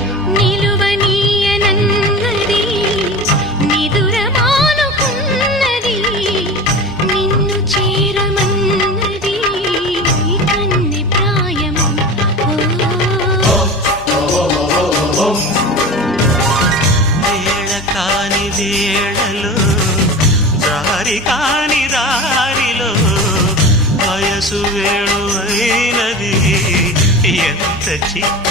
నిలువనీయనన్నది నిదురమానుకున్నది నిన్ను చేరమన్నది కన్నె ప్రాయము వేళ కాని వేళలో దారి కాని దారిలో వయసు వేణు అయినది ఎంత చిత్ర